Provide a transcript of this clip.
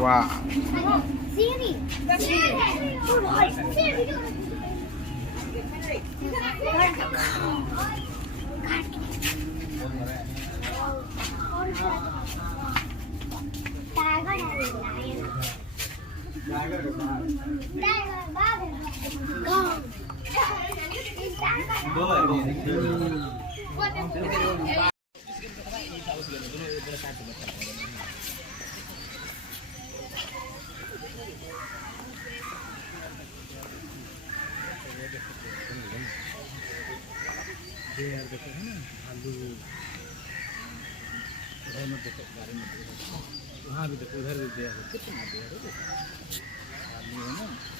वाह देखो है ना आलू उधर में देखो गाड़ी में देखो वहाँ भी देखो उधर भी दिया है कितना दिया है आलू है ना।